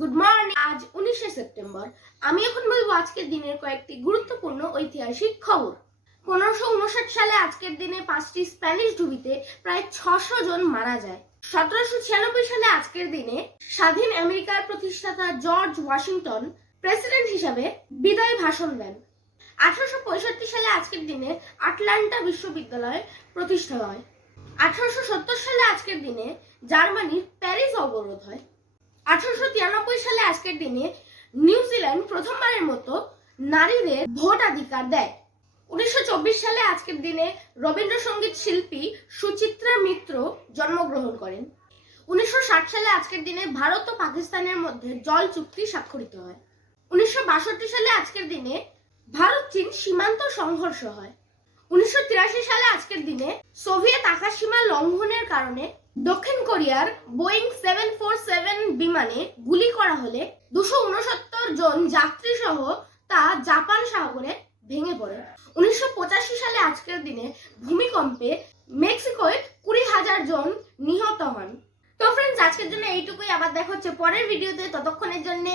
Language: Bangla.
Good morning. আজ উনিশে সেপ্টেম্বর। আমি এখন বলব আজকের দিনের কয়েকটি গুরুত্বপূর্ণ ঐতিহাসিক খবর। পনেরোশো উনষাট সালে আজকের দিনে পাঁচটি স্প্যানিশ ডুবিতে প্রায় ছশো জন মারা যায়। সতেরোশো ছিয়ানব্বই সালে আজকের দিনে স্বাধীন আমেরিকার প্রতিষ্ঠাতা জর্জ ওয়াশিংটন প্রেসিডেন্ট হিসাবে বিদায় ভাষণ দেন। আঠারোশো পঁয়ষট্টি সালে আজকের দিনে আটলান্টা বিশ্ববিদ্যালয় প্রতিষ্ঠা হয়। আঠারোশো সত্তর সালে আজকের দিনে জার্মানির প্যারিস অবরোধ হয়। আঠারোশো তিরানব্বই সালে আজকের দিনে নিউজিল্যান্ড প্রথমবারের মতো নারীদের ভোটাধিকার দেয়। উনিশশো চব্বিশ সালে আজকের দিনে রবীন্দ্রসঙ্গীত শিল্পী সুচিত্রা মিত্র জন্মগ্রহণ করেন। উনিশশো ষাট সালে আজকের দিনে ভারত ও পাকিস্তানের মধ্যে জল চুক্তি স্বাক্ষরিত হয়। উনিশশো বাষট্টি সালে আজকের দিনে ভারত চীন সীমান্ত সংঘর্ষ হয়। উনিশশো তিরাশি সালে আজকের দিনে সোভিয়েত আকাশসীমা লঙ্ঘনের কারণে দক্ষিণ কোরিয়ার বোয়িং সেভেন ফোর সেভেন বিমানে গুলি করা হলে দুশো উনসত্তর জন যাত্রী সহ তা জাপান সাগরে ভেঙে পড়ে। উনিশশো পঁচাশি সালে আজকের দিনে ভূমিকম্পে মেক্সিকোয় কুড়ি হাজার জন নিহত হন। তো ফ্রেন্ডস আজকের জন্য এইটুকুই। আবার দেখা হচ্ছে পরের ভিডিওতে। ততক্ষণের জন্য